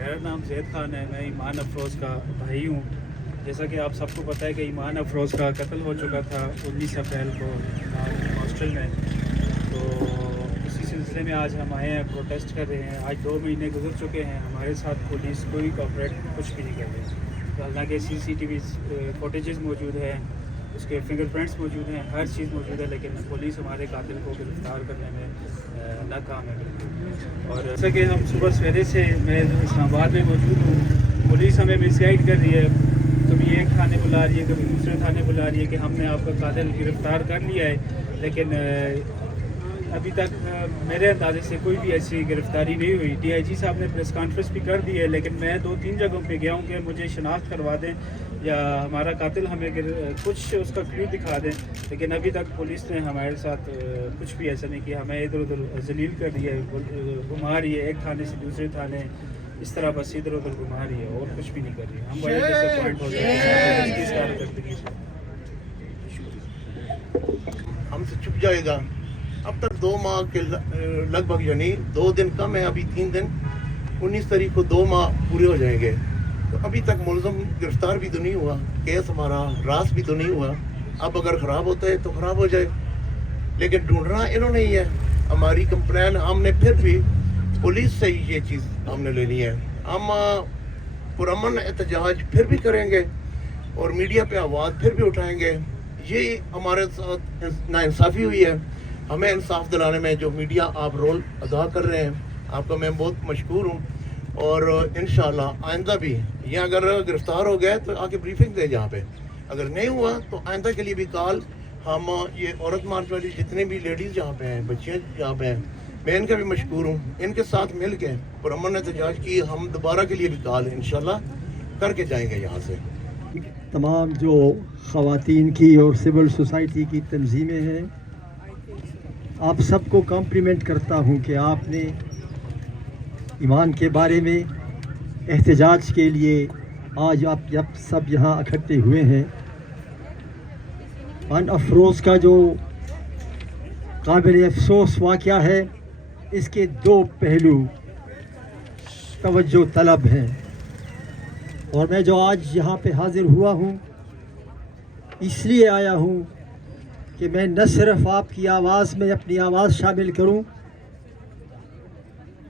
میرا نام زید خان ہے. میں ایمان افروز کا بھائی ہوں. جیسا کہ آپ سب کو پتہ ہے کہ ایمان افروز کا قتل ہو چکا تھا 19 اپریل کو ہاسٹل میں. تو اسی سلسلے میں آج ہم آئے ہیں, پروٹیسٹ کر رہے ہیں. آج 2 مہینے گزر چکے ہیں, ہمارے ساتھ پولیس کوئی کوآپریٹ کچھ بھی نہیں کر رہی. حالانکہ CCTV فوٹیجز موجود ہیں, اس کے فنگر پرنٹس موجود ہیں, ہر چیز موجود ہے, لیکن پولیس ہمارے قاتل کو گرفتار کرنے میں ناکام ہے بالکل. اور جیسا کہ ہم صبح سویرے سے میں اسلام آباد میں موجود ہوں, پولیس ہمیں مس گائیڈ کر رہی ہے. کبھی ایک تھانے بلا رہی ہے, کبھی دوسرے تھانے بلا رہی ہے کہ ہم نے آپ کا قاتل گرفتار کر لیا ہے. لیکن ابھی تک میرے اندازے سے کوئی بھی ایسی گرفتاری نہیں ہوئی. DIG صاحب نے پریس کانفرنس بھی کر دی ہے, لیکن میں 2-3 جگہوں پہ گیا ہوں کہ مجھے شناخت کروا دیں یا ہمارا قاتل ہمیں کچھ اس کا کلیو دکھا دیں. لیکن ابھی تک پولیس نے ہمارے ساتھ کچھ بھی ایسا نہیں کیا. ہمیں ادھر ادھر ذلیل کر رہی ہے, گھما رہی ہے ایک تھانے سے دوسرے تھانے, اس طرح بس ادھر ادھر گھما رہی ہے, اور کچھ بھی نہیں کر رہی ہے. ہم بڑے ڈس اپوائنٹ ہو گئے ہیں اس کارکردگی سے. ہم سے چھپ جائے گا. اب تک 2 ماہ کے لگ بھگ, یعنی 2 دن کم ہے, ابھی 3 دن, 19 تاریخ کو 2 ماہ پورے ہو جائیں گے. تو ابھی تک ملزم گرفتار بھی تو نہیں ہوا, کیس ہمارا راس بھی تو نہیں ہوا. اب اگر خراب ہوتا ہے تو خراب ہو جائے, لیکن ڈھونڈنا انہوں نے ہی ہے. ہماری کمپلین ہم نے پھر بھی پولیس سے ہی یہ چیز ہم نے لینی ہے. ہم پرامن احتجاج پھر بھی کریں گے اور میڈیا پہ آواز پھر بھی اٹھائیں گے. یہ ہمارے ساتھ ناانصافی ہوئی ہے. ہمیں انصاف دلانے میں جو میڈیا آپ رول ادا کر رہے ہیں, آپ کا میں بہت مشکور ہوں. اور انشاءاللہ آئندہ بھی یہ اگر گرفتار ہو گئے تو آ کے بریفنگ دیں جہاں پہ, اگر نہیں ہوا تو آئندہ کے لیے بھی کال. ہم یہ عورت مارچ والی جتنے بھی لیڈیز جہاں پہ ہیں, بچیاں جہاں پہ ہیں, میں ان کا بھی مشکور ہوں. ان کے ساتھ مل کے پرامن احتجاج کی ہم دوبارہ کے لیے بھی کال انشاءاللہ کر کے جائیں گے یہاں سے. تمام جو خواتین کی اور سول سوسائٹی کی تنظیمیں ہیں, آپ سب کو کمپلیمنٹ کرتا ہوں کہ آپ نے ایمان کے بارے میں احتجاج کے لیے آج آپ جب سب یہاں اکٹھے ہوئے ہیں. ایمان افروز کا جو قابل افسوس واقعہ ہے, اس کے 2 پہلو توجہ طلب ہیں. اور میں جو آج یہاں پہ حاضر ہوا ہوں, اس لیے آیا ہوں کہ میں نہ صرف آپ کی آواز میں اپنی آواز شامل کروں,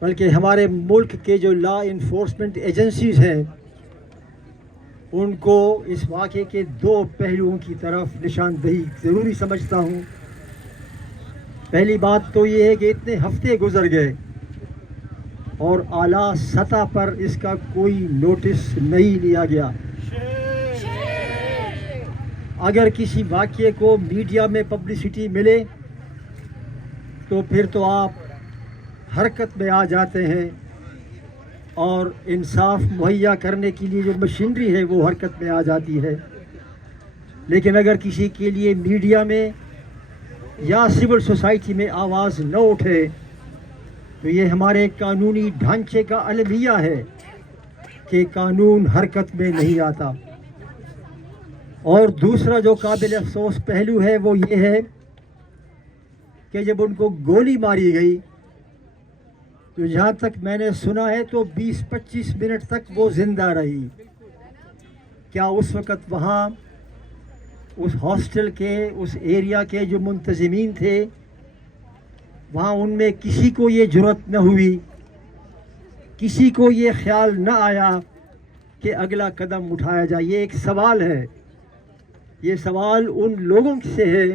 بلکہ ہمارے ملک کے جو لا انفورسمنٹ ایجنسیز ہیں ان کو اس واقعے کے 2 پہلوؤں کی طرف نشاندہی ضروری سمجھتا ہوں. پہلی بات تو یہ ہے کہ اتنے ہفتے گزر گئے اور اعلیٰ سطح پر اس کا کوئی نوٹس نہیں لیا گیا. اگر کسی واقعے کو میڈیا میں پبلسٹی ملے تو پھر تو آپ حرکت میں آ جاتے ہیں اور انصاف مہیا کرنے کے لیے جو مشینری ہے وہ حرکت میں آ جاتی ہے. لیکن اگر کسی کے لیے میڈیا میں یا سول سوسائٹی میں آواز نہ اٹھے تو یہ ہمارے قانونی ڈھانچے کا المیہ ہے کہ قانون حرکت میں نہیں آتا. اور دوسرا جو قابل افسوس پہلو ہے وہ یہ ہے کہ جب ان کو گولی ماری گئی تو جہاں تک میں نے سنا ہے تو 20-25 منٹ تک وہ زندہ رہی. کیا اس وقت وہاں اس ہاسٹل کے, اس ایریا کے جو منتظمین تھے, وہاں ان میں کسی کو یہ جرأت نہ ہوئی, کسی کو یہ خیال نہ آیا کہ اگلا قدم اٹھایا جائے؟ یہ ایک سوال ہے. یہ سوال ان لوگوں سے ہے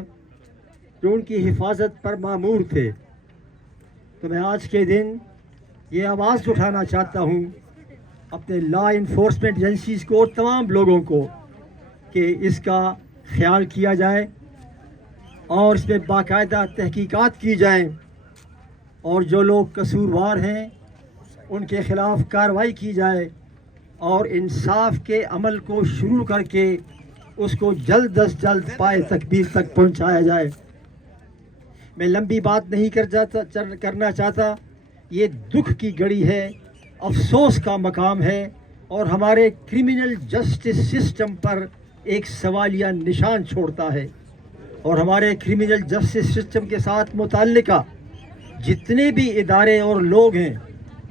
جو ان کی حفاظت پر مامور تھے. تو میں آج کے دن یہ آواز اٹھانا چاہتا ہوں اپنے لا انفورسمنٹ ایجنسیز کو اور تمام لوگوں کو کہ اس کا خیال کیا جائے اور اس میں باقاعدہ تحقیقات کی جائیں, اور جو لوگ قصوروار ہیں ان کے خلاف کارروائی کی جائے اور انصاف کے عمل کو شروع کر کے اس کو جلد از جلد پائے تکمیل تک پہنچایا جائے. میں لمبی بات نہیں کرنا چاہتا. یہ دکھ کی گھڑی ہے, افسوس کا مقام ہے, اور ہمارے کرمنل جسٹس سسٹم پر ایک سوالیہ نشان چھوڑتا ہے. اور ہمارے کرمنل جسٹس سسٹم کے ساتھ متعلقہ جتنے بھی ادارے اور لوگ ہیں,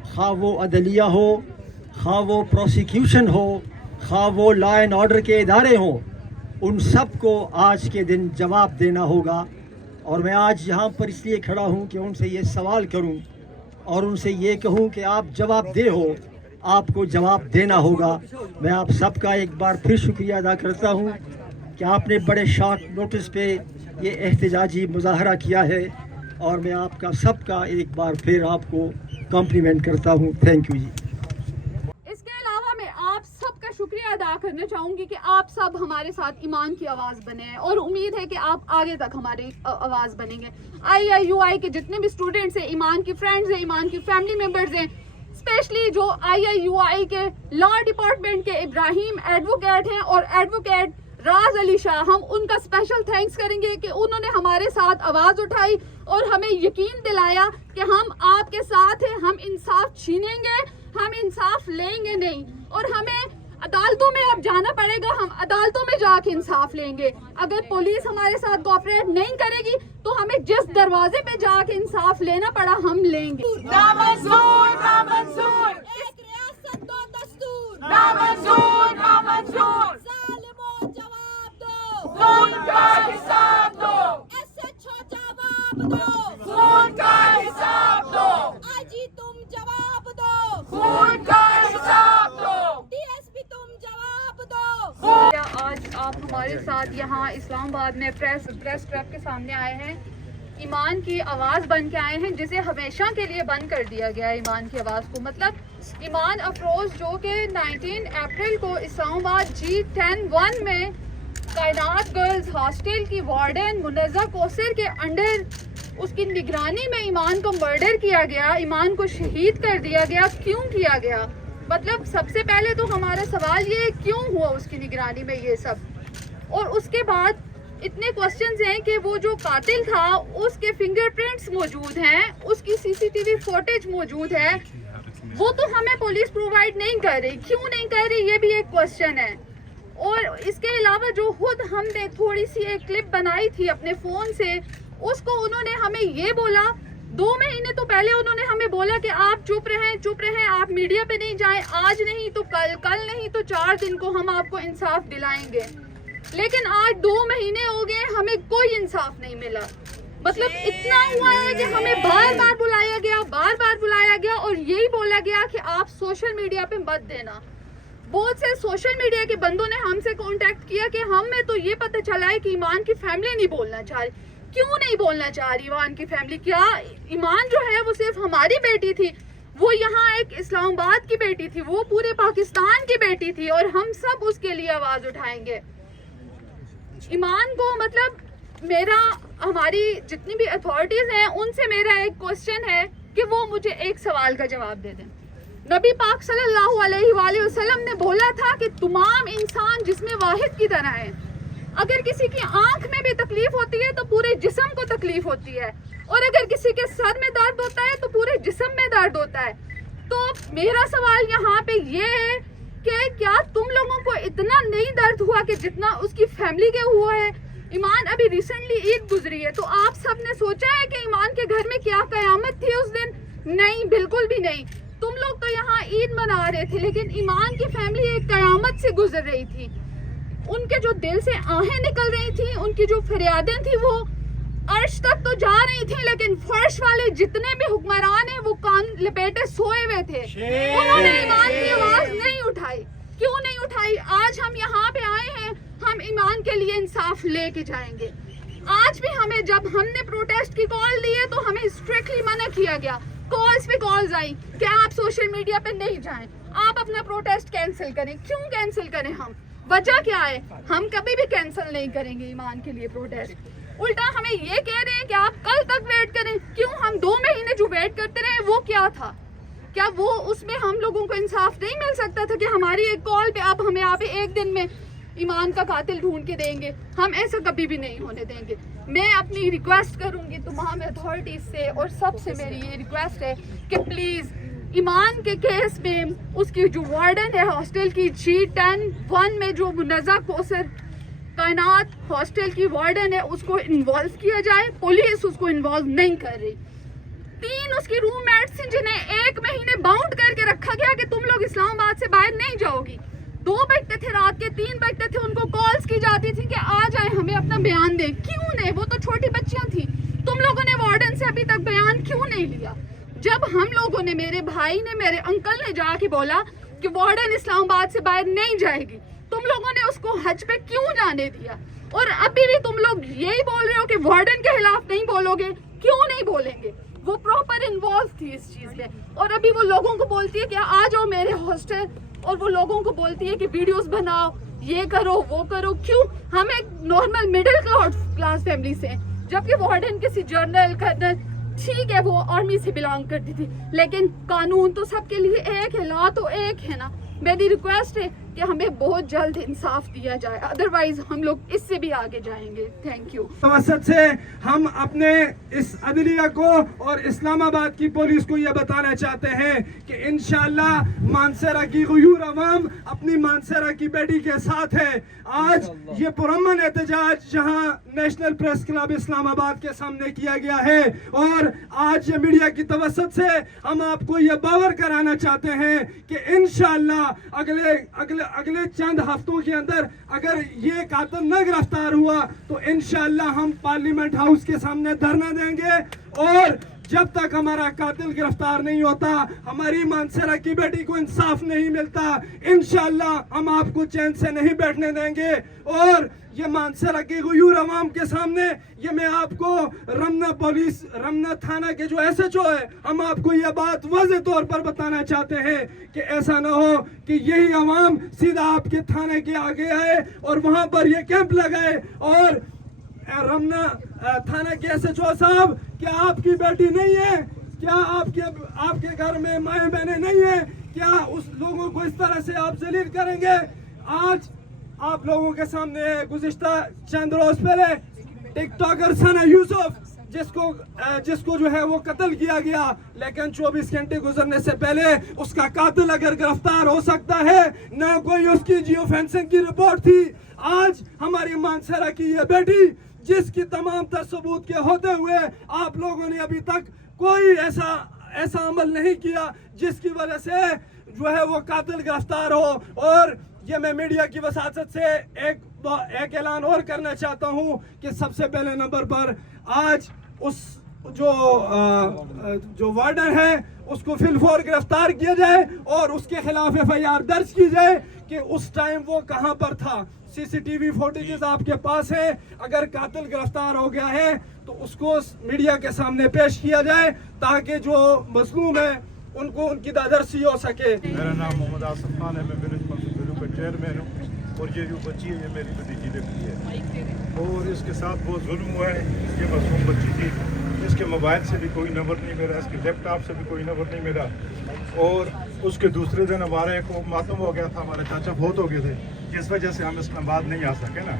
خواہ وہ عدلیہ ہو, खा वो प्रोसिक्यूशन हो, खा वो लॉ एंड ऑर्डर के इदारे हों, उन सब को आज के दिन जवाब देना होगा। और मैं आज यहाँ पर इसलिए खड़ा हूँ कि उनसे ये सवाल करूँ और उनसे ये कहूँ कि आप जवाबदेह हो, आपको जवाब देना होगा। मैं आप सबका एक बार फिर शुक्रिया अदा करता हूँ कि आपने बड़े शॉर्ट नोटिस पे ये एहतजाजी मुजाहरा किया है, और मैं आपका सबका एक बार फिर आपको कॉम्प्लीमेंट करता हूँ। थैंक यू जी। इसके अलावा मैं आप सबका शुक्रिया अदा करना चाहूँगी कि आप सब हमारे साथ ईमान की आवाज़ बने हैं, और उम्मीद है कि आप आगे तक हमारी आवाज़ बनेंगे। IIUI के जितने भी स्टूडेंट्स हैं, ईमान की फ्रेंड्स हैं, ईमान की फैमिली मेम्बर्स हैं, स्पेशली जो IIUI के लॉ डिपार्टमेंट के इब्राहिम एडवोकेट हैं और एडवोकेट राज अली शाह, हम उनका स्पेशल थैंक्स करेंगे कि उन्होंने हमारे साथ आवाज़ उठाई और हमें यकीन दिलाया कि हम आपके साथ हैं, हम इंसाफ छीनेंगे, हम इंसाफ लेंगे नहीं, और हमें अदालतों में अब जाना पड़ेगा, हम अदालतों में जाके इंसाफ लेंगे। अगर पुलिस हमारे साथ कोऑपरेट नहीं करेगी तो हमें जिस दरवाजे पे जाके इंसाफ लेना पड़ा हम लेंगे। नामंजूर, नामंजूर, एक रियासत दो दस्तूर, नामंजूर, नामंजूर, जालिमों जवाब दो, खून का हिसाब दो, SHO जवाब दो, खून का हिसाब दो, आजी तुम जवाब दो, खून का हिसाब दो, DSP तुम जवाब दो। क्या आज आप हमारे साथ यहाँ इस्लामाबाद में प्रेस ट्रैप के सामने आए हैं, ईमान की आवाज़ बन के आए हैं, जिसे हमेशा के लिए बंद कर दिया गया है ईमान की आवाज़ को। मतलब ईमान अफरोज़ जो कि 19 अप्रैल को इस्लामाबाद G10-1 में कायनात गर्ल्स हॉस्टल की वार्डन मुनज़्ज़ा कौसर के अंडर उसकी निगरानी में ईमान को मर्डर किया गया, ईमान को शहीद कर दिया गया। क्यों किया गया? मतलब सबसे पहले तो हमारा सवाल ये, क्यों हुआ उसकी निगरानी में ये सब? और उसके बाद इतने क्वेश्चंस हैं कि वो जो कातिल था उसके फिंगरप्रिंट्स मौजूद हैं, उसकी CCTV फुटेज मौजूद है, वो तो हमें पुलिस प्रोवाइड नहीं कर रही। क्यों नहीं कर रही, ये भी एक क्वेश्चन है। और इसके अलावा जो खुद हमने थोड़ी सी एक क्लिप बनाई थी अपने फ़ोन से, उसको उन्होंने हमें ये बोला, 2 महीने तो पहले उन्होंने हमें बोला कि आप चुप रहें, आप मीडिया पे नहीं जाएं, आज नहीं तो कल नहीं तो 4 दिन को हम आपको इंसाफ दिलाएंगे। लेकिन आज 2 महीने हो गए, हमें कोई इंसाफ नहीं मिला। मतलब इतना हुआ है कि हमें बार बार बुलाया गया और यही बोला गया कि आप सोशल मीडिया पे मत देना। बहुत से सोशल मीडिया के बंदों ने हमसे कांटेक्ट किया कि हमें तो ये पता चला है कि ईमान की फैमिली नहीं बोलना चाह रही। क्यों नहीं बोलना चाह रही ईमान की फैमिली? क्या ईमान जो है वो सिर्फ हमारी बेटी थी? वो यहाँ एक इस्लामाबाद की बेटी थी, वो पूरे पाकिस्तान की बेटी थी, और हम सब उसके लिए आवाज़ उठाएंगे। ईमान को मतलब हमारी जितनी भी अथॉरिटीज़ हैं उनसे मेरा एक क्वेश्चन है कि वो मुझे एक सवाल का जवाब दे दें। नबी पाक सल्लल्लाहु अलैहि वसल्लम ने बोला था कि तमाम इंसान जिस्म वाहिद की तरह है। अगर किसी की आंख में भी तकलीफ होती है तो पूरे जिस्म को तकलीफ होती है, और अगर किसी के सर में दर्द होता है तो पूरे जिस्म में दर्द होता है। तो मेरा सवाल यहाँ पे ये है कि क्या तुम लोगों को इतना नहीं दर्द हुआ कि जितना उसकी फैमिली के हुआ है? ईमान अभी रिसेंटली ईद गुजरी है, तो आप सब ने सोचा है कि ईमान के घर में क्या कयामत थी उस दिन? नहीं, बिल्कुल भी नहीं। तुम लोग तो यहाँ ईद मना रहे थे, लेकिन ईमान की फैमिली एक कयामत से गुजर रही थी। उनके जो दिल से आहें निकल रही थी, उनकी जो फरियादें थी वो अर्श तक तो जा रही थी, लेकिन फर्श वाले जितने भी हुक्मरान हैं वो कान लपेटे सोए हुए थे। उन्होंने ईमान की आवाज नहीं उठाई। क्यों नहीं उठाई? आज हम यहाँ पे आए हैं, हम ईमान के लिए इंसाफ लेके जाएंगे। आज भी हमें जब हमने प्रोटेस्ट की कॉल दी है तो हमें स्ट्रिक्टली मना किया गया, कॉल्स पे कॉल्स आई कि आप सोशल मीडिया पे नहीं जाएं, आप अपना प्रोटेस्ट कैंसिल करें। क्यों कैंसिल करें? हम वजह क्या है? हम कभी भी कैंसिल नहीं करेंगे ईमान के लिए प्रोटेस्ट। उल्टा हमें ये कह रहे हैं कि आप कल तक वेट करें। क्यों? हम 2 महीने जो वेट करते रहे वो क्या था? क्या वो उसमें हम लोगों को इंसाफ नहीं मिल सकता था कि हमारी एक कॉल पे आप हमें यहाँ पे एक दिन में ईमान का कातिल ढूंढ के देंगे? हम ऐसा कभी भी नहीं होने देंगे। मैं अपनी रिक्वेस्ट करूंगी तमाम अथॉरिटीज से, और सबसे मेरी ये रिक्वेस्ट है कि प्लीज़ ईमान के केस में उसकी जो वार्डन है हॉस्टल की G10-1 में जो मुनज़्ज़ा कौसर कायनात हॉस्टल की वार्डन है उसको इन्वॉल्व किया जाए। पुलिस उसको इन्वॉल्व नहीं कर रही। 3 उसकी रूममेट्स जिन्हें 1 महीने बाउंड करके रखा गया कि तुम लोग इस्लामाबाद باہر نہیں جاؤ گی. 2 بجتے تھے رات کے, 3 بجتے تھے, ان کو کالز کی جاتی تھی کہ آ جائیں ہمیں اپنا بیان دیں. کیوں نہیں؟ وہ تو چھوٹی بچیاں تھیں. تم لوگوں نے وارڈن سے ابھی تک بیان کیوں نہیں لیا؟ جب ہم لوگوں نے, میرے بھائی نے, میرے انکل نے جا کے بولا کہ وارڈن اسلام آباد سے باہر نہیں جائے گی, تم لوگوں نے اس کو حج پہ کیوں جانے دیا؟ اور ابھی بھی تم لوگ یہی بول رہے ہو کہ وارڈن کے خلاف نہیں بولو گے. کیوں نہیں بولیں گے؟ وہ پراپر انوالو تھی اس چیز میں, اور ابھی وہ لوگوں کو بولتی ہے کہ آ جاؤ میرے ہاسٹل, اور وہ لوگوں کو بولتی ہے کہ ویڈیوز بناؤ, یہ کرو وہ کرو. کیوں؟ ہم ایک نارمل مڈل کلاس فیملی سے ہیں, جبکہ وارڈن کسی جنرل کرنل, ٹھیک ہے وہ آرمی سے بلانگ کرتی تھی, لیکن قانون تو سب کے لیے ایک ہے, لا تو ایک ہے نا. میری ریکویسٹ ہے کہ ہمیں بہت جلد انصاف دیا جائے, ادروائز ہم لوگ اس سے بھی آگے جائیں گے. Thank you. توسط سے ہم اپنے اس عدلیہ کو اور اسلام آباد کی پولیس کو یہ بتانا چاہتے ہیں کہ انشاءاللہ مانسہرہ کی غیور عوام اپنی مانسہرہ کی بیٹی کے ساتھ ہے. آج یہ پرامن احتجاج جہاں نیشنل پریس کلب اسلام آباد کے سامنے کیا گیا ہے, اور آج یہ میڈیا کی توسط سے ہم آپ کو یہ باور کرانا چاہتے ہیں کہ انشاءاللہ اگلے چند ہفتوں کے اندر اگر یہ قاتل نہ گرفتار ہوا تو انشاءاللہ ہم پارلیمنٹ ہاؤس کے سامنے دھرنا دیں گے, اور جب تک ہمارا قاتل گرفتار نہیں ہوتا, ہماری مانسہرہ کی بیٹی کو انصاف نہیں ملتا, انشاءاللہ ہم آپ کو چین سے نہیں بیٹھنے دیں گے. اور یہ مانسہرہ کی غیور عوام کے سامنے یہ میں آپ کو رمنا تھانہ کے جو ایس ایچ او ہے, ہم آپ کو یہ بات واضح طور پر بتانا چاہتے ہیں کہ ایسا نہ ہو کہ یہی عوام سیدھا آپ کے تھانے کے آگے آئے اور وہاں پر یہ کیمپ لگائے, اور رمنا تھانہ کے ایس ایچ او صاحب, کیا آپ کی بیٹی نہیں ہے؟ کیا آپ کے گھر میں مائیں بہنیں نہیں ہیں؟ کیا اس لوگوں کو اس طرح سے آپ ذلیل کریں گے؟ آج آپ لوگوں کے سامنے گزشتہ چند روز پہلے ٹک ٹاکر ثنا یوسف جس کو جو ہے وہ قتل کیا گیا, لیکن 24 گھنٹے گزرنے سے پہلے اس کا قاتل اگر گرفتار ہو سکتا ہے, نہ کوئی اس کی جیو فینسنگ کی رپورٹ تھی. آج ہماری مانسہرہ کی یہ بیٹی جس کی تمام تر ثبوت کے ہوتے ہوئے آپ لوگوں نے ابھی تک کوئی ایسا عمل نہیں کیا جس کی وجہ سے جو ہے وہ قاتل گرفتار ہو. اور یہ میں میڈیا کی وساطت سے ایک اعلان اور کرنا چاہتا ہوں کہ سب سے پہلے نمبر پر آج اس جو وارڈن ہے اس کو فی الفور گرفتار کیا جائے اور اس کے خلاف FIR درج کی جائے کہ اس ٹائم وہ کہاں پر تھا. CCTV فوٹیجز آپ کے پاس ہے, اگر قاتل گرفتار ہو گیا ہے تو اس کو میڈیا کے سامنے پیش کیا جائے تاکہ جو مظلوم ہے ان کو ان کی دادرسی ہو سکے. میرا نام محمد آصف خان ہے, میں ولیج منصور کا چیئرمین ہوں, اور یہ جو بچی ہے یہ میری بھتیجی لگتی ہے, اور اس کے ساتھ بہت ظلم ہوا ہے. یہ معصوم بچی تھی, اس کے موبائل سے بھی کوئی نمبر نہیں ملا, اس کے لیپ ٹاپ سے بھی کوئی نمبر نہیں ملا, اور اس کے دوسرے دن ہمارے کو ماتم ہو گیا تھا, ہمارے چاچا فوت ہو گئے تھے, جس وجہ سے ہم اسلام آباد نہیں آ سکے نا.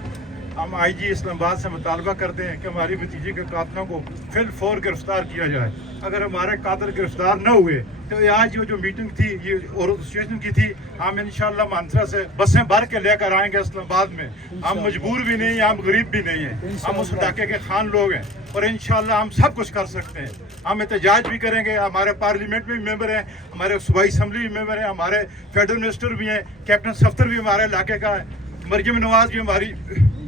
ہم IG اسلام آباد سے مطالبہ کرتے ہیں کہ ہماری بھتیجی کے قاتلوں کو فی الفور گرفتار کیا جائے. اگر ہمارے قاتل گرفتار نہ ہوئے تو آج یہ جو میٹنگ تھی یہ ایسوسیشن کی تھی, ہم انشاءاللہ مانسہرہ سے بسیں بھر کے لے کر آئیں گے اسلام آباد میں. ہم مجبور بھی نہیں ہیں, ہم غریب بھی نہیں ہیں, ہم اس علاقے کے خان لوگ ہیں, اور انشاءاللہ ہم سب کچھ کر سکتے ہیں. ہم احتجاج بھی کریں گے, ہمارے پارلیمنٹ میں بھی ممبر ہیں, ہمارے صوبائی اسمبلی بھی ممبر ہیں, ہمارے فیڈرل منسٹر بھی ہیں, کیپٹن صفتر بھی ہمارے علاقے کا ہے, مریم نواز بھی ہماری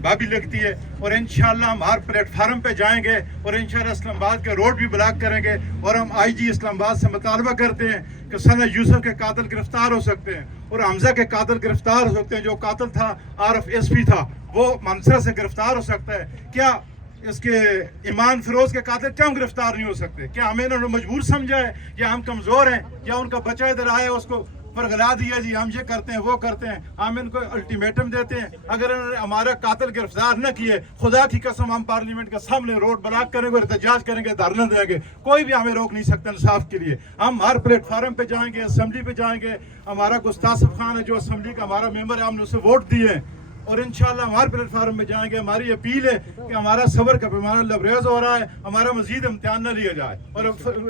بھابھی لگتی ہے, اور انشاءاللہ ہم ہر پلیٹ فارم پہ جائیں گے, اور انشاءاللہ اسلام آباد کے روڈ بھی بلاک کریں گے. اور ہم IG اسلام آباد سے مطالبہ کرتے ہیں کہ ثنا یوسف کے قاتل گرفتار ہو سکتے ہیں, اور حمزہ کے قاتل گرفتار ہو سکتے ہیں. جو قاتل تھا عارف SP تھا, وہ مانسہرہ سے گرفتار ہو سکتا ہے. کیا اس کے ایمان فیروز کے قاتل کیوں گرفتار نہیں ہو سکتے؟ کیا ہمیں انہوں نے مجبور سمجھا ہے, یا ہم کمزور ہیں, یا ان کا بچہ ادھر آیا اس کو پرگلا دیا جی ہم یہ کرتے ہیں وہ کرتے ہیں؟ ہم ان کو الٹیمیٹم دیتے ہیں. اگر انہوں نے ہمارا قاتل گرفتار نہ کیے, خدا کی قسم ہم پارلیمنٹ کے سامنے روڈ بلاک کریں گے, احتجاج کریں گے, دھرنا دیں گے, کوئی بھی ہمیں روک نہیں سکتا انصاف کے لیے. ہم ہر پلیٹ فارم پہ جائیں گے, اسمبلی پہ جائیں گے. ہمارا گستاصف خان ہے جو اسمبلی کا ہمارا ممبر ہے, ہم نے اسے ووٹ دیے ہیں, اور انشاءاللہ ہم ہر پلیٹ فارم میں جائیں گے. ہماری اپیل ہے کہ ہمارا صبر کا پیمانہ لبریز ہو رہا ہے, ہمارا مزید امتحان نہ لیا جائے, اور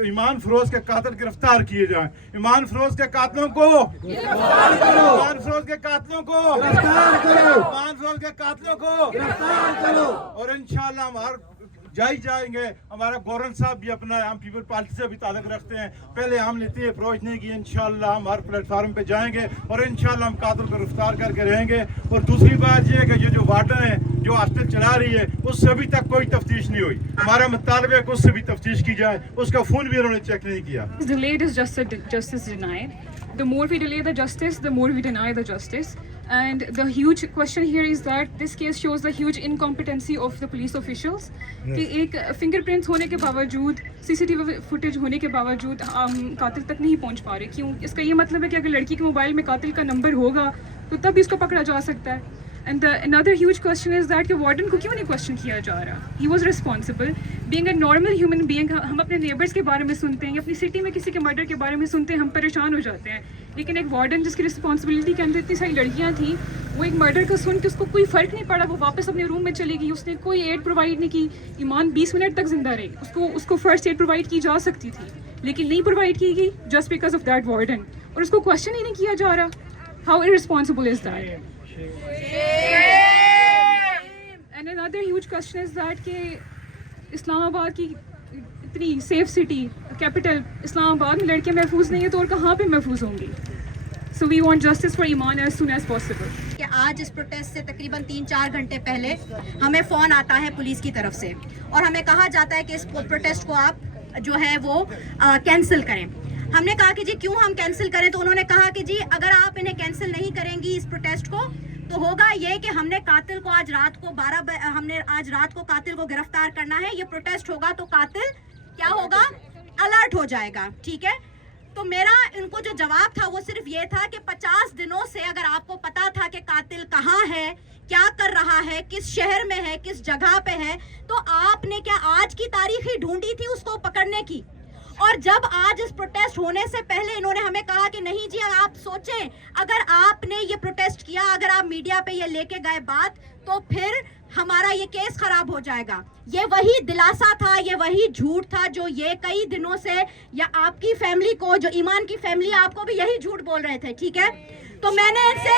ایمان فیروز کے قاتل گرفتار کیے جائیں. ایمان فیروز کے قاتلوں کو ایمان فیروز کے قاتلوں کو ایمان فیروز کے قاتلوں کو. اور انشاءاللہ ہم ہر जाई जाएंगे। हमारा गवर्नर साहब भी अपना हम पीपल पार्टी से भी ताल्लुक रखते हैं, पहले हम लेते हैं अप्रोच नहीं की, इंशाल्लाह हम हर प्लेटफार्म पे जाएंगे और इंशाल्लाह हम कातिल को गिरफ्तार करके रहेंगे। और दूसरी बात ये है कि ये जो वार्डन है जो हॉस्टल चला रही है उससे अभी तक कोई तफ्तीश नहीं हुई। हमारा मुतालबा है कि उससे भी तफ्तीश की जाए, उसका फोन भी उन्होंने चेक नहीं किया। Delayed is justice denied. The more we delay the justice, the more we deny the justice. And the huge question here is that this case shows the huge incompetency of the police officials. कि एक fingerprints होने के बावजूद, CCTV footage होने के बावजूद हम कातिल तक नहीं पहुंच पा रहे। क्यों? इसका ये मतलब है कि अगर लड़की के मोबाइल में कातिल का नंबर होगा तो तब इसको पकड़ा जा सकता है। And another huge question is that कि वार्डन को क्यों नहीं क्वेश्चन किया जा रहा? He was responsible. Being a normal human being, हम अपने नेबर्स के बारे में सुनते हैं, अपनी सिटी में किसी के मर्डर के बारे में सुनते हैं, हम परेशान हो जाते हैं। लेकिन एक वार्डन जिसकी रिस्पॉन्सिबिलिटी के अंदर इतनी सारी लड़कियां थी, वो एक मर्डर को सुन के उसको कोई फ़र्क नहीं पड़ा, वो वापस अपने रूम में चली गई, उसने कोई एड प्रोवाइड नहीं की। ईमान 20 मिनट तक जिंदा रही, उसको फर्स्ट एड प्रोवाइड की जा सकती थी, लेकिन नहीं प्रोवाइड की गई just because of that warden, और उसको क्वेश्चन ही नहीं किया जा रहा। How irresponsible is that? And another huge question is that कि इस्लामाबाद की इतनी सेफ सिटी, कैपिटल इस्लामाबाद में लड़कियां महफूज नहीं है तो और कहाँ पे महफूज होंगी? So we want justice for Iman as soon as possible. कि आज इस प्रोटेस्ट से तकरीबन 3-4 घंटे पहले हमें फ़ोन आता है पुलिस की तरफ से और हमें कहा जाता है कि इस प्रोटेस्ट को आप जो है वो कैंसिल करें। हमने कहा कि जी क्यों हम कैंसिल करें, तो उन्होंने कहा कि जी अगर आप इन्हें कैंसिल नहीं करेंगी इस प्रोटेस्ट को तो होगा ये कि हमने कातिल को आज रात को कातिल को गिरफ्तार करना है। ये प्रोटेस्ट होगा तो कातिल क्या होगा, अलर्ट हो जाएगा। ठीक है, तो मेरा इनको जो जवाब था वो सिर्फ ये था कि 50 दिनों से अगर आपको पता था कि कातिल कहाँ है, क्या कर रहा है, किस शहर में है, किस जगह पे है, तो आपने क्या आज की तारीख ही ढूंढी थी उसको पकड़ने की? और जब आज इस प्रोटेस्ट होने से पहले इन्होंने हमें कहा कि नहीं जी आप सोचें, अगर आपने ये प्रोटेस्ट किया, अगर आप मीडिया पे ये लेके गए बात, तो फिर हमारा ये केस खराब हो जाएगा। ये वही दिलासा था, ये वही झूठ था जो ये कई दिनों से, या आपकी फैमिली को, जो ईमान की फैमिली, आपको भी यही झूठ बोल रहे थे। ठीक है, तो मैंने इनसे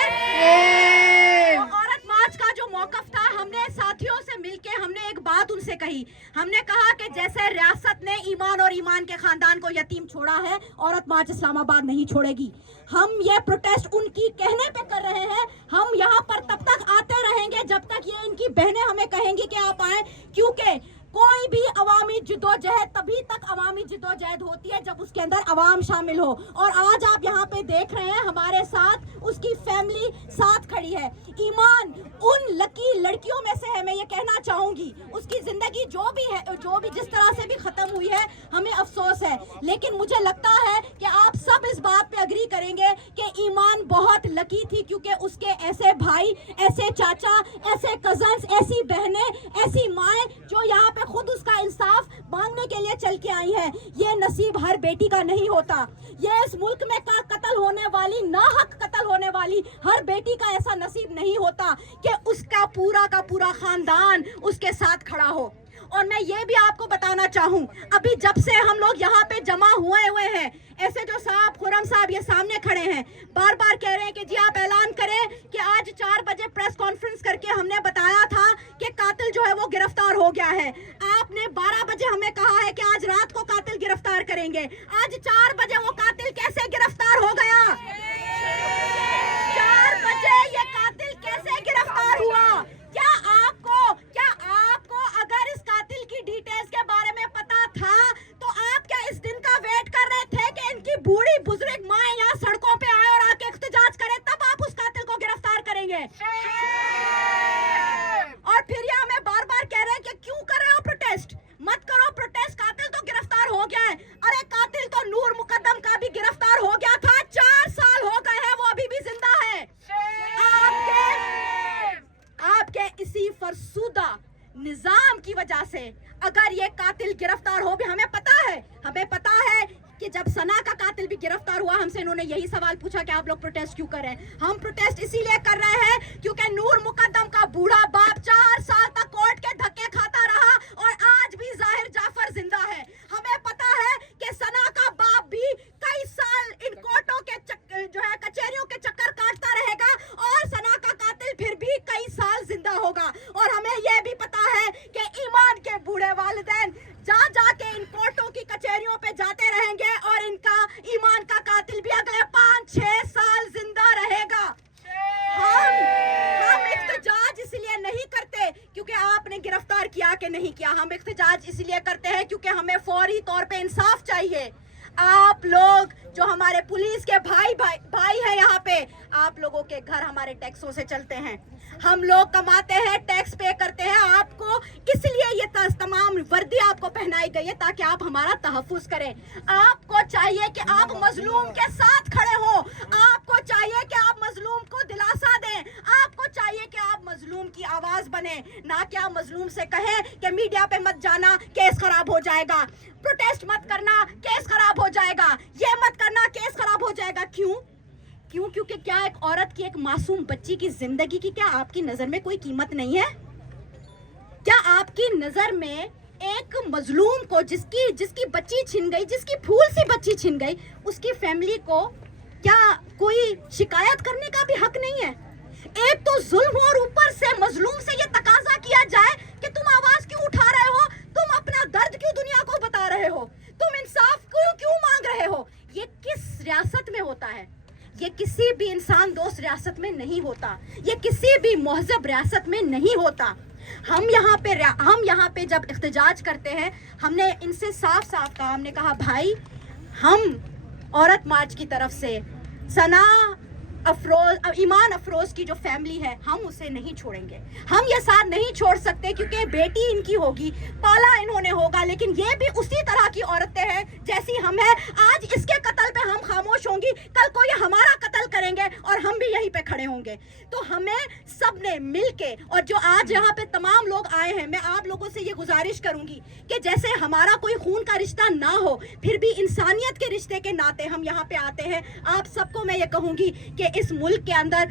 औरत मार्च का जो मौकफ था, हमने साथियों से मिलके हमने एक बात उनसे कही। हमने कहा कि जैसे रियासत ने ईमान और ईमान के खानदान को यतीम छोड़ा है, औरत मार्च इस्लामाबाद नहीं छोड़ेगी। हम ये प्रोटेस्ट उनकी कहने पे कर रहे हैं। हम यहाँ पर तब तक आते रहेंगे जब तक ये इनकी बहनें हमें कहेंगी कि आप आए, क्योंकि कोई भी अवामी जिद्दोजहद तभी तक अवामी जिद्दोजहद होती है जब उसके अंदर अवाम शामिल हो। और आज आप यहाँ पे देख रहे हैं हमारे साथ उसकी फैमिली साथ खड़ी है। ईमान उन लकी लड़कियों में से है, मैं ये कहना चाहूंगी। उसकी जिंदगी जो भी है, जो भी जिस तरह से भी खत्म हुई है, हमें अफसोस है, लेकिन मुझे लगता है कि आप सब इस बात पे अग्री करेंगे कि ईमान बहुत लकी थी, क्योंकि उसके ऐसे भाई, ऐसे चाचा, ऐसे कजन्स, ऐसी बहनें, ऐसी माएँ जो यहाँ पे खुद उसका इंसाफ मांगने के लिए चल के आई है। ये नसीब हर बेटी का नहीं होता। ये इस मुल्क में कत्ल होने वाली, नाहक कत्ल होने वाली हर बेटी का ऐसा नसीब नहीं होता कि उसका पूरा का पूरा खानदान उसके साथ खड़ा हो। और मैं ये भी आपको बताना चाहूँ, अभी जब से हम लोग यहाँ पे जमा हुए हैं, ऐसे जो साहब, खुरम साहब ये सामने खड़े हैं, बार बार कह रहे हैं कि जी आप ऐलान करें कि आज 4 बजे प्रेस कॉन्फ्रेंस करके हमने बताया था कि कातिल जो है वो गिरफ्तार हो गया है। आपने 12 बजे हमें कहा है कि आज रात को कातिल गिरफ्तार करेंगे। आज 4 बजे वो कातिल कैसे गिरफ्तार हो गया? 4 बजे ये कातिल कैसे गिरफ्तार हुआ? क्या आपको अगर इस कातिल की डिटेल्स के बारे में पता था तो आप क्या इस दिन का वेट कर रहे थे कि इनकी बूढ़ी बुजुर्ग माँ यहाँ सड़कों पे आए और आके एहतजाज करें, तब आप उस कातिल को गिरफ्तार करेंगे? और फिर ये हमें बार बार कह रहे हैं कि क्यों कर रहे हो प्रोटेस्ट? मत करो प्रोटेस्ट, कातिल तो गिरफ्तार हो गया है। अरे कातिल तो नूर मुकद्दम का भी गिरफ्तार हो गया था, 4 साल हो गए हैं, वो अभी भी जिंदा है। आपके इसी फरसूदा निजाम की वजह से अगर ये कातिल गिरफ्तार हो भी, हमें पता है कि जब सना का कातिल भी गिरफ्तार हुआ, हमसे इन्होंने यही सवाल पूछा कि आप लोग प्रोटेस्ट क्यों कर रहे हैं? हम प्रोटेस्ट इसीलिए कर रहे हैं क्योंकि नूर मुकद्दम का बूढ़ा बाप 4 साल तक कोर्ट के धक्के खाता रहा और आज भी जाहिर जाफर जिंदा है। हमें पता है कि सना का बाप भी कई साल इन कोर्टों के जो है कचहरियों के चक्कर काटता रहेगा और सना का कातिल फिर भी कई साल जिंदा होगा। और हमें यह भी पता है कि ईमान के बूढ़े वाले कि हमें फौरी तौर पे इंसाफ चाहिए। आप लोग जो हमारे पुलिस के भाई हैं यहाँ पे, आप लोगों के घर हमारे टैक्सों से चलते हैं, हम लोग कमाते हैं, टैक्स पे करते हैं। आपको इसलिए ये तमाम वर्दी आपको पहनाई गई है ताकि आप हमारा तहफ़्फ़ुज़ करें। आपको चाहिए कि आप मजलूम के साथ खड़े हो, आपको चाहिए कि आप मजलूम को दिलासा दें, आपको चाहिए कि आप मजलूम की आवाज़ बने, ना कि आप मजलूम से कहें कि मीडिया पे मत जाना, केस खराब हो जाएगा, प्रोटेस्ट मत करना, केस खराब हो जाएगा, ये मत करना, केस खराब हो जाएगा। क्यों? क्योंकि क्या एक औरत की, एक मासूम बच्ची की जिंदगी की क्या आपकी नजर में कोई कीमत नहीं है? क्या आपकी नजर में एक मजलूम को, जिसकी बच्ची छिन गई, जिसकी फूल सी बच्ची छिन गई, उसकी फैमिली को क्या कोई शिकायत करने का भी हक नहीं है? एक तो जुल्म और ऊपर से मजलूम से ये तकाजा किया जाए कि तुम आवाज क्यों उठा रहे हो, तुम अपना दर्द क्यों दुनिया को बता रहे हो, तुम इंसाफ क्यों मांग रहे हो। ये किस रियासत में होता है? ये किसी भी इंसान दोस्त रियासत में नहीं होता, ये किसी भी महज़ब रियासत में नहीं होता। हम यहाँ पे जब इख्तिजाज करते हैं, हमने इनसे साफ साफ कहा, हमने कहा भाई, हम औरत मार्च की तरफ से सना अफरोज, ईमान अफरोज की जो फैमिली है, हम उसे नहीं छोड़ेंगे। हम ये साथ नहीं छोड़ सकते क्योंकि बेटी इनकी होगी, पाला इन्होंने होगा, लेकिन ये भी उसी तरह की औरतें हैं जैसी हम हैं। आज इसके कत्ल पे हम खामोश होंगी, कल को ये हमारा कत्ल करेंगे और हम भी यहीं पे खड़े होंगे। तो हमें सब ने मिल के, और जो आज यहाँ पे तमाम लोग आए हैं, मैं आप लोगों से ये गुजारिश करूंगी कि जैसे हमारा कोई खून का रिश्ता ना हो, फिर भी इंसानियत के रिश्ते के नाते हम यहाँ पे आते हैं। आप सबको मैं ये कहूंगी कि इस मुल्क के अंदर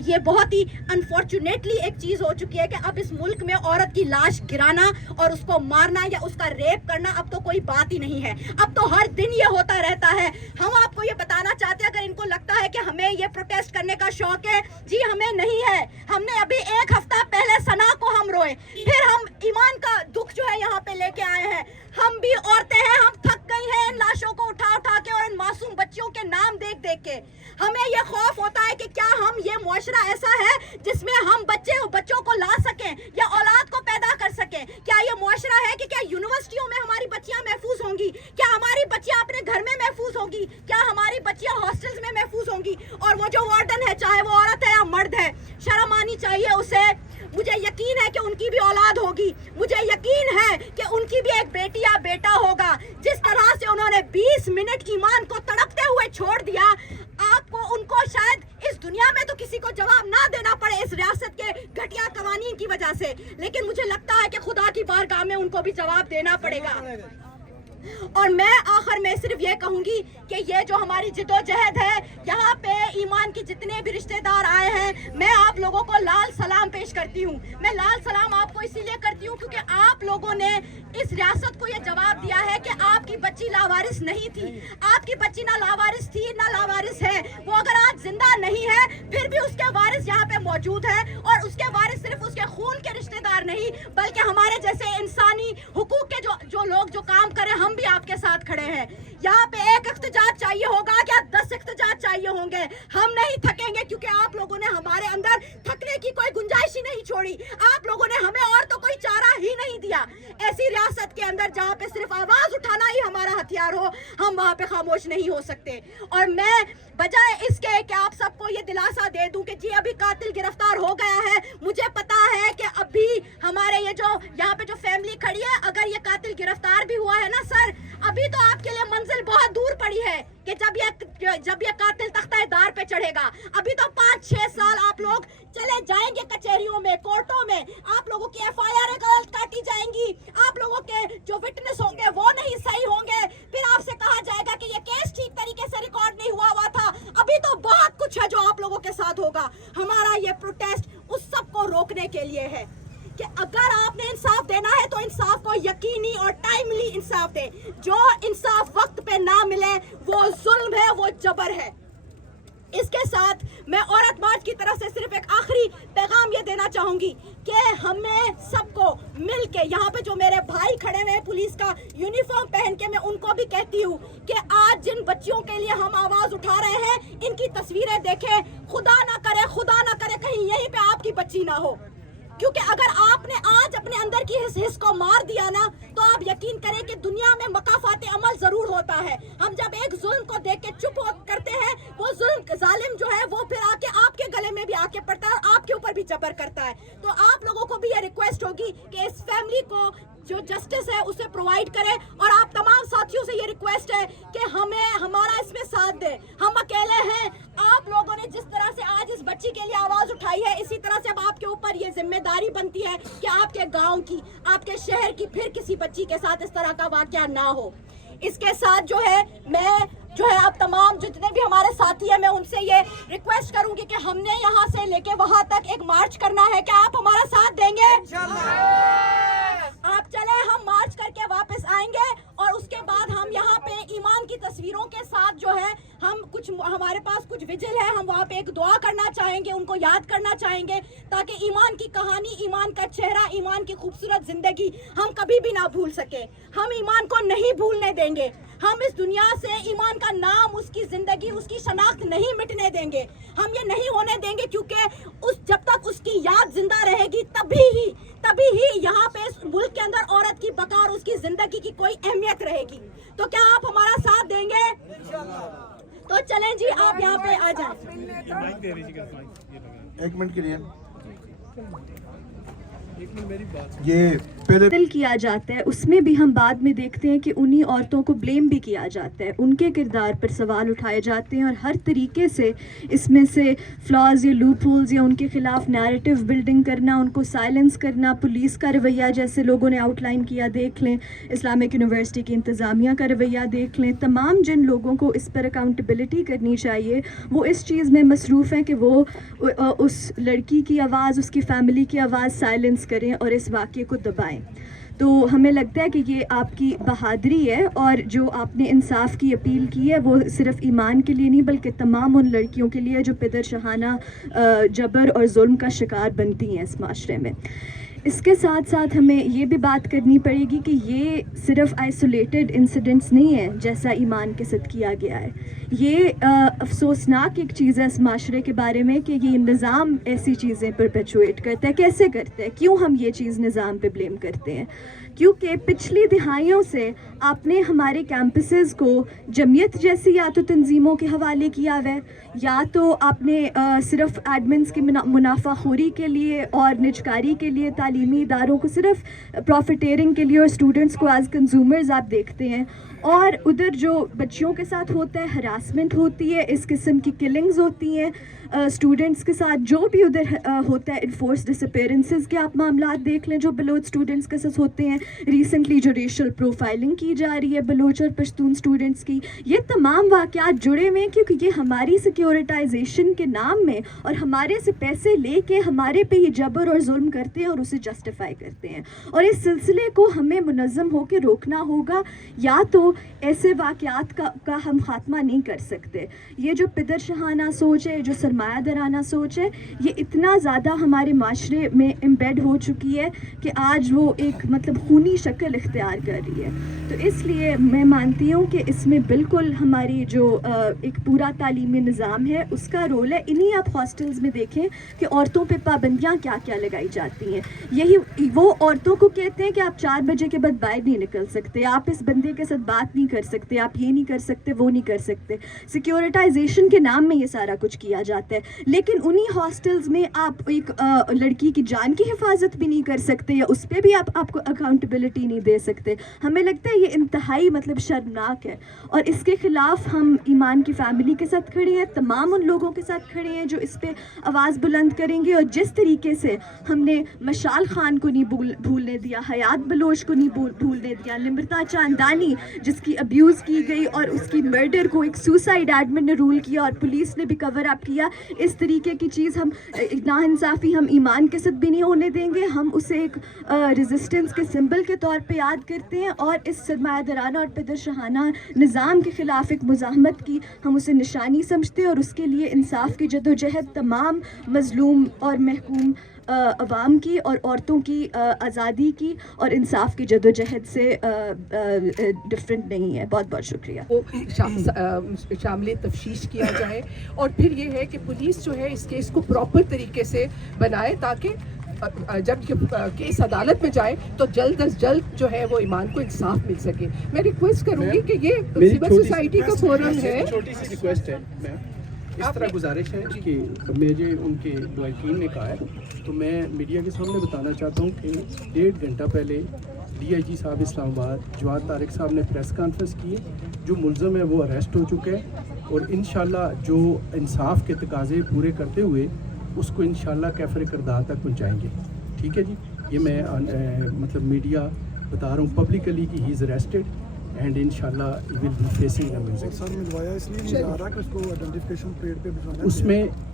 ये बहुत ही अनफॉर्चुनेटली एक चीज हो चुकी है कि अब इस मुल्क में औरत की लाश गिराना और उसको मारना या उसका रेप करना अब तो कोई बात ही नहीं है, अब तो हर दिन ये होता रहता है। हम आपको ये बताना चाहते हैं, अगर इनको लगता है कि हमें ये प्रोटेस्ट करने का शौक है, जी हमें नहीं है। हमने अभी एक हफ्ता पहले सना को हम रोए, फिर हम ईमान का दुख जो है यहाँ पे लेके आए हैं। हम भी औरतें हैं, हम थक गई हैं इन लाशों को उठा उठा के और इन मासूम बच्चियों के नाम देख देख के। हमें ये खौफ होता है कि क्या हम, ये मुआशरा ऐसा है जिसमें हम बच्चों को ला सकें या औलाद को पैदा कर सकें? क्या ये मुआशरा है कि क्या यूनिवर्सिटियों में हमारी बच्चियां महफूज होंगी? क्या हमारी बच्चियां अपने घर में महफूज होंगी? क्या हमारी बच्चियां हॉस्टल्स में महफूज होंगी? और वो जो वार्डन है, चाहे वो औरत है या मर्द है, शर्म आनी चाहिए उसे। मुझे यकीन है कि उनकी भी औलाद होगी, मुझे यकीन है कि उनकी भी एक बेटी या बेटा होगा। जिस तरह से उन्होंने 20 मिनट ईमान को तड़पते हुए छोड़ दिया, आपको उनको शायद इस दुनिया में तो किसी को जवाब ना देना पड़े इस रियासत के घटिया कवानीन की वजह से, लेकिन मुझे लगता है कि खुदा की बारगाह में उनको भी जवाब देना पड़ेगा। और मैं आखिर में सिर्फ ये कहूंगी कि ये जो हमारी जिद्दोजहद है, यहाँ पे ईमान के जितने भी रिश्तेदार आए हैं, मैं आप लोगों को लाल सलाम पेश करती हूँ। मैं लाल सलाम आपको इसीलिए करती हूँ क्योंकि आप लोगों ने इस रियासत को ये जवाब दिया है कि आपकी बच्ची लावारिस नहीं थी। आपकी बच्ची ना लावारिस थी ना लावारिस है। वो अगर आज जिंदा नहीं है, फिर भी उसके वारिस यहाँ पे मौजूद है, और उसके वारिस सिर्फ उसके खून के रिश्तेदार नहीं, बल्कि हमारे जैसे इंसानी हुकूक के जो लोग जो काम करें, हम भी आपके साथ खड़े हैं। यहाँ पे एक इख्तिजाज चाहिए होगा क्या 10 इख्तिजाज चाहिए होंगे, हम नहीं थकेंगे क्योंकि आप लोगों ने हमारे अंदर थकने की कोई गुंजाइश ही नहीं छोड़ी। आप लोगों ने हमें और तो कोई चारा ही नहीं दिया। ऐसी रियासत के अंदर जहाँ पे सिर्फ आवाज उठाना ही हमारा हथियार हो, हम वहाँ पे खामोश नहीं हो सकते। और मैं बजाय इसके कि आप सबको ये दिलासा दे दूं कि जी अभी कातिल गिरफ्तार हो गया है, मुझे पता है कि अभी हमारे ये जो यहाँ पे जो फैमिली खड़ी है, अगर ये कातिल गिरफ्तार भी हुआ है ना सर, अभी तो आपके लिए मंजिल बहुत दूर पड़ी है कि जब ये कातिल तख्ता-ए-दार पे चढ़ेगा। अभी तो 5-6 साल आप लोग चले जाएंगे कचहरियों में, कोर्टों में, आप लोगों की FIR काटी जाएंगी, आप लोगों के जो विटनेस होंगे वो नहीं सही होंगे, फिर आपसे कहा जाएगा कि ये केस ठीक तरीके से रिकॉर्ड नहीं हुआ था। अभी तो बहुत कुछ है जो आप लोगों के साथ होगा। हमारा ये प्रोटेस्ट उस सब को रोकने के लिए है कि अगर आपने इंसाफ देना है तो इंसाफ को यकीनी और टाइमली इंसाफ दे। जो इंसाफ वक्त पे ना मिले वो जुल्म है, वो जबर है। इसके साथ मैं औरत मार्च की तरफ से सिर्फ एक आखिरी पैगाम ये देना चाहूंगी कि हमें सबको मिलके, यहाँ पे जो मेरे भाई खड़े हुए हैं पुलिस का यूनिफॉर्म पहन के, मैं उनको भी कहती हूँ कि आज जिन बच्चियों के लिए हम आवाज उठा रहे हैं, इनकी तस्वीरें देखें। खुदा ना करे कहीं यहीं पे आपकी बच्ची ना हो। کیونکہ اگر آپ نے آج اپنے اندر کی حس کو مار دیا نا تو آپ یقین کریں کہ دنیا میں مقافات عمل ضرور ہوتا ہے. ہم جب ایک ظلم کو دیکھ کے چپ کرتے ہیں وہ ظالم جو ہے وہ پھر آ کے آپ کے گلے میں بھی آ کے پڑتا ہے اور آپ کے اوپر بھی جبر کرتا ہے. تو آپ لوگوں کو بھی یہ ریکویسٹ ہوگی کہ اس فیملی کو جو جسٹس ہے اسے پرووائڈ کرے, اور آپ تمام ساتھیوں سے یہ ریکویسٹ ہے کہ ہمیں ہمارا اس میں ساتھ دے. ہم اکیلے ہیں. آپ لوگوں نے جس طرح سے آج اس بچی کے لیے آواز اٹھائی ہے اسی طرح سے اب آپ کے اوپر یہ ذمہ داری بنتی ہے کہ آپ کے گاؤں کی, آپ کے شہر کی پھر کسی بچی کے ساتھ اس طرح کا واقعہ نہ ہو. اس کے ساتھ جو ہے میں اب تمام جتنے بھی ہمارے ساتھی ہیں میں ان سے یہ ریکویسٹ کروں گی کہ ہم نے یہاں سے لے کے وہاں تک ایک مارچ کرنا ہے. کیا آپ ہمارا ساتھ دیں گے؟ آپ چلیں, ہم مارچ کر کے واپس آئیں گے اور اس کے بعد ہم یہاں پہ ایمان کی تصویروں کے ساتھ جو ہے ہمارے پاس کچھ وجل ہے, ہم وہاں پہ ایک دعا کرنا چاہیں گے, ان کو یاد کرنا چاہیں گے تاکہ ایمان کی کہانی, ایمان کا چہرہ, ایمان کی خوبصورت زندگی ہم کبھی بھی نہ بھول سکے. ہم ایمان کو نہیں بھولنے دیں گے. ہم اس دنیا سے ایمان کا نام, اس کی زندگی, اس کی شناخت نہیں مٹنے دیں گے. ہم یہ نہیں ہونے دیں گے کیونکہ جب تک اس کی یاد زندہ رہے گی تبھی ہی یہاں پہ اس ملک کے اندر عورت کی بقا اور اس کی زندگی کی کوئی اہمیت رہے گی. تو کیا آپ ہمارا ساتھ دیں گے؟ تو چلیں جی, آپ یہاں پہ آ جائیں. ایک منٹ کے لیے یہ قتل کیا جاتا ہے اس میں بھی ہم بعد میں دیکھتے ہیں کہ انہی عورتوں کو بلیم بھی کیا جاتا ہے, ان کے کردار پر سوال اٹھائے جاتے ہیں اور ہر طریقے سے اس میں سے فلاز یا لوپ ہولز یا ان کے خلاف نیریٹو بلڈنگ کرنا, ان کو سائلنس کرنا, پولیس کا رویہ جیسے لوگوں نے آؤٹ لائن کیا دیکھ لیں, اسلامک یونیورسٹی کی انتظامیہ کا رویہ دیکھ لیں. تمام جن لوگوں کو اس پر اکاؤنٹیبلٹی کرنی چاہیے وہ اس چیز میں مصروف ہیں کہ وہ اس لڑکی کی آواز, اس کی فیملی کی آواز سائلنس کریں اور اس واقعے کو دبائیں. تو ہمیں لگتا ہے کہ یہ آپ کی بہادری ہے اور جو آپ نے انصاف کی اپیل کی ہے وہ صرف ایمان کے لیے نہیں بلکہ تمام ان لڑکیوں کے لیے جو پدر شاہانہ جبر اور ظلم کا شکار بنتی ہیں اس معاشرے میں. اس کے ساتھ ساتھ ہمیں یہ بھی بات کرنی پڑے گی کہ یہ صرف آئسولیٹڈ انسیڈنٹس نہیں ہیں جیسا ایمان کے ساتھ کیا گیا ہے. یہ افسوسناک ایک چیز ہے اس معاشرے کے بارے میں کہ یہ نظام ایسی چیزیں پرپیچویٹ کرتا ہے. کیسے کرتا ہے؟ کیوں ہم یہ چیز نظام پہ بلیم کرتے ہیں؟ کیونکہ پچھلی دہائیوں سے آپ نے ہمارے کیمپسز کو جمعیت جیسی یا تو تنظیموں کے حوالے کیا ہوا ہے, یا تو آپ نے صرف ایڈمنس کی منافع خوری کے لیے اور نجکاری کے لیے تعلیمی اداروں کو صرف پروفیٹیرنگ کے لیے اور اسٹوڈنٹس کو ایز کنزیومرز آپ دیکھتے ہیں. اور ادھر جو بچیوں کے ساتھ ہوتا ہے ہراسمنٹ ہوتی ہے, اس قسم کی کلنگز ہوتی ہیں اسٹوڈنٹس کے ساتھ, جو بھی ادھر ہوتا ہے انفورس ڈس اپیرنسز کے آپ معاملات دیکھ لیں جو بلوچ اسٹوڈنٹس کے ساتھ ہوتے ہیں. ریسنٹلی جو ریشل پروفائلنگ کی جا رہی ہے بلوچ اور پشتون اسٹوڈنٹس کی, یہ تمام واقعات جڑے ہوئے ہیں کیونکہ یہ ہماری سیکیورٹائزیشن کے نام میں اور ہمارے سے پیسے لے کے ہمارے پہ یہ جبر اور ظلم کرتے ہیں اور اسے جسٹیفائی کرتے ہیں. اور اس سلسلے کو ہمیں منظم ہو کے روکنا ہوگا, یا تو ایسے واقعات کا ہم خاتمہ نہیں کر سکتے. یہ جو پدر شاہانہ سوچ ہے, جو سرمایہ دارانہ سوچ ہے, یہ اتنا زیادہ ہمارے معاشرے میں امبیڈ ہو چکی ہے کہ آج وہ ایک خونی شکل اختیار کر رہی ہے. تو اس لیے میں مانتی ہوں کہ اس میں بالکل ہماری جو ایک پورا تعلیمی نظام ہے اس کا رول ہے. انہیں آپ ہاسٹلز میں دیکھیں کہ عورتوں پہ پابندیاں کیا کیا لگائی جاتی ہیں. یہی وہ عورتوں کو کہتے ہیں کہ آپ 4 بجے کے بعد باہر نہیں نکل سکتے, آپ اس بندے کے ساتھ بات نہیں کر سکتے, آپ یہ نہیں کر سکتے, وہ نہیں کر سکتے. سیکیورٹائزیشن کے نام میں یہ سارا کچھ کیا جاتا ہے, لیکن انہی ہاسٹلز میں آپ ایک لڑکی کی جان کی حفاظت بھی نہیں کر سکتے یا اس پہ بھی آپ کو اکاؤنٹیبلٹی نہیں دے سکتے. ہمیں لگتا ہے یہ انتہائی شرمناک ہے اور اس کے خلاف ہم ایمان کی فیملی کے ساتھ کھڑے ہیں, تمام ان لوگوں کے ساتھ کھڑے ہیں جو اس پہ آواز بلند کریں گے. اور جس طریقے سے ہم نے مشال خان کو نہیں بھولنے دیا, حیات بلوچ کو نہیں بھولنے دیا, نمرتا چاندانی جس کی ابیوز کی گئی اور اس کی مرڈر کو ایک سوسائڈ ایڈمن نے رول کیا اور پولیس نے بھی کور اپ کیا, اس طریقے کی چیز ہم ناانصافی ہم ایمان کے ساتھ بھی نہیں ہونے دیں گے. ہم اسے ایک ریزسٹنس کے سمبل کے طور پہ یاد کرتے ہیں اور اس سرمایہ دارانہ اور پدر شاہانہ نظام کے خلاف ایک مزاحمت کی ہم اسے نشانی سمجھتے ہیں. اور اس کے لیے انصاف کی جدوجہد تمام مظلوم اور محکوم عوام کی اور عورتوں کی آزادی کی اور انصاف کی جدوجہد سے ڈفرینٹ نہیں ہے. بہت بہت شکریہ. وہ شامل تفتیش کیا جائے اور پھر یہ ہے کہ پولیس جو ہے اس کیس کو پراپر طریقے سے بنائے تاکہ जब केस अदालत में जाए तो जल्द अज जल्द जो है वो ईमान को इंसाफ मिल सके। मैं रिक्वेस्ट करूंगी कि ये सिविल सोसाइटी का फोरम है। छोटी सी रिक्वेस्ट है मैम, इस तरह गुजारिश है कि मुझे उनके वकील ने कहा है, तो मैं मीडिया के सामने बताना चाहता हूँ कि 1.5 घंटा पहले DIG साहब इस्लामाबाद जवाद तारिक साहब ने प्रेस कॉन्फ्रेंस की है। जो मुलज़म है वो अरेस्ट हो चुके हैं और इंशाल्लाह जो इंसाफ के तकाजे पूरे करते हुए उसको इंशाल्लाह कैफर किरदार तक पहुँचाएँगे। ठीक है जी, ये मैं मतलब मीडिया बता रहा हूँ पब्लिकली कि ही इज़ अरेस्टेड एंड इंशाल्लाह he will be facing the music. Sir मिलवाया इसलिए नहीं जा रहा कि उसको आइडेंटिफिकेशन परेड पे भिजवाना है।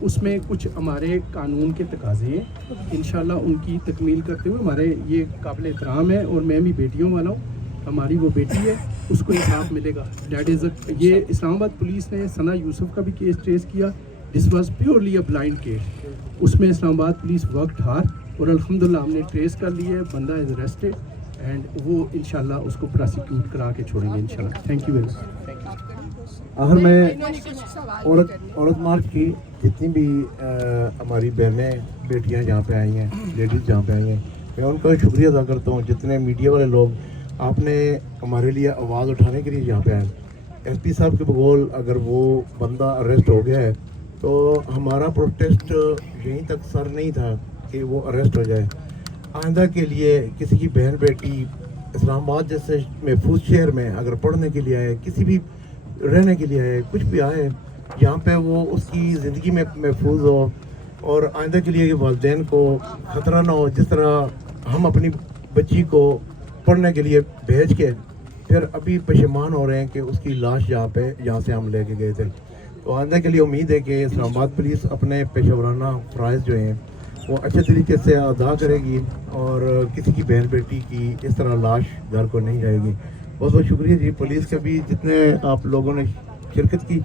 उसमें कुछ हमारे कानून के तकाजे हैं, इंशाल्लाह उनकी तकमील करते हुए हमारे ये काबिल एहतराम है और मैं भी बेटियों वाला हूँ, हमारी वो बेटी है, उसको इंसाफ मिलेगा। दैट इज़ ये इस्लामाबाद पुलिस ने सना यूसुफ का भी केस ट्रेस किया, this was purely a blind case, उसमें इस्लामाबाद पुलिस वर्कड हार्ड और अल्हम्दुलिल्लाह हमने ट्रेस कर लिया है, बंदा इज़ अरेस्टेड एंड वो इंशाल्लाह उसको प्रोसिक्यूट करा के छोड़ेंगे इंशाल्लाह। Thank you very much. आखिर में औरत मार्च की जितनी भी हमारी बहनें बेटियां जहाँ पे आई हैं, लेडीज़ जहाँ पे आई हैं, मैं उनका शुक्रिया अदा करता हूँ। जितने मीडिया वाले लोग आपने हमारे लिए आवाज़ उठाने के लिए यहाँ पे आए। SP साहब के बगौल अगर वो बंदा अरेस्ट हो गया है तो हमारा प्रोटेस्ट यहीं तक सर नहीं था कि वो अरेस्ट हो जाए। आइंदा के लिए किसी की बहन बेटी इस्लामाबाद जैसे महफूज शहर में अगर पढ़ने के लिए आए, किसी भी रहने के लिए आए, कुछ भी आए, यहाँ पे वो उसकी ज़िंदगी में महफूज हो और आइंदा के लिए वालिदैन को ख़तरा ना हो। जिस तरह हम अपनी बच्ची को पढ़ने के लिए भेज के फिर अभी पशेमान हो रहे हैं कि उसकी लाश यहाँ से हम लेके गए थे। तो आइंदा के लिए उम्मीद है कि इस्लामाबाद पुलिस अपने पेशेवराना फ़राइज़ जो हैं वो अच्छे तरीके से अदा करेगी और किसी की बहन बेटी की इस तरह लाश घर को नहीं जाएगी। बहुत बहुत शुक्रिया जी पुलिस का भी, जितने आप लोगों ने शिरकत की।